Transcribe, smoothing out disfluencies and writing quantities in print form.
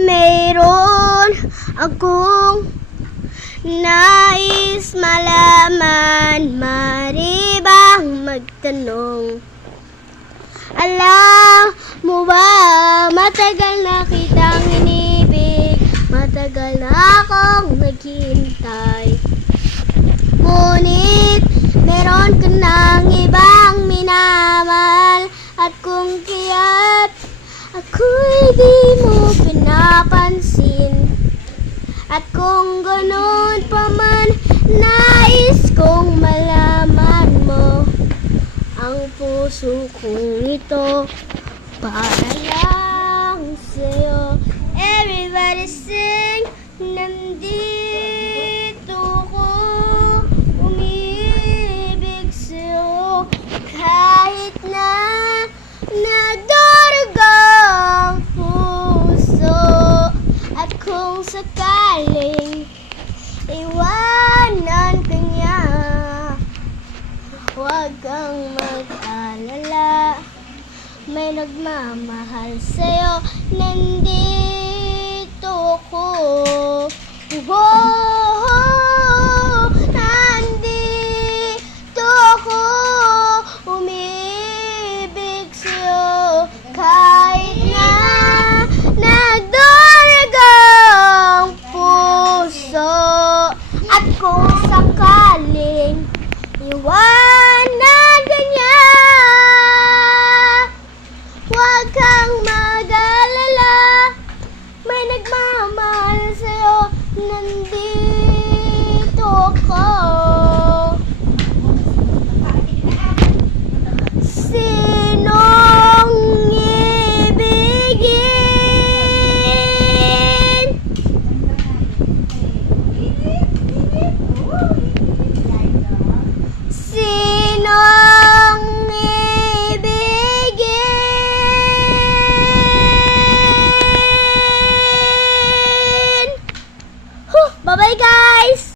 mayroon akong nais malaman. Mari bang magtanong? Alam mo ba, matagal na kitang inibig, matagal na akong naghihintay. Ngunit meron ka ng ibang minamahal, at kung kaya't ako'y di mo pinapansin. At kung ganun pa man, nais kong malaman mo ang puso kong ito para lang sa'yo. Everybody sing, nandito ko, umiibig sa'yo. Kahit na nadurugo ang puso, at kung sakaling iwanan ka niya, huwag kang mag-alala, may nagmamahal sa'yo. Nandito ako.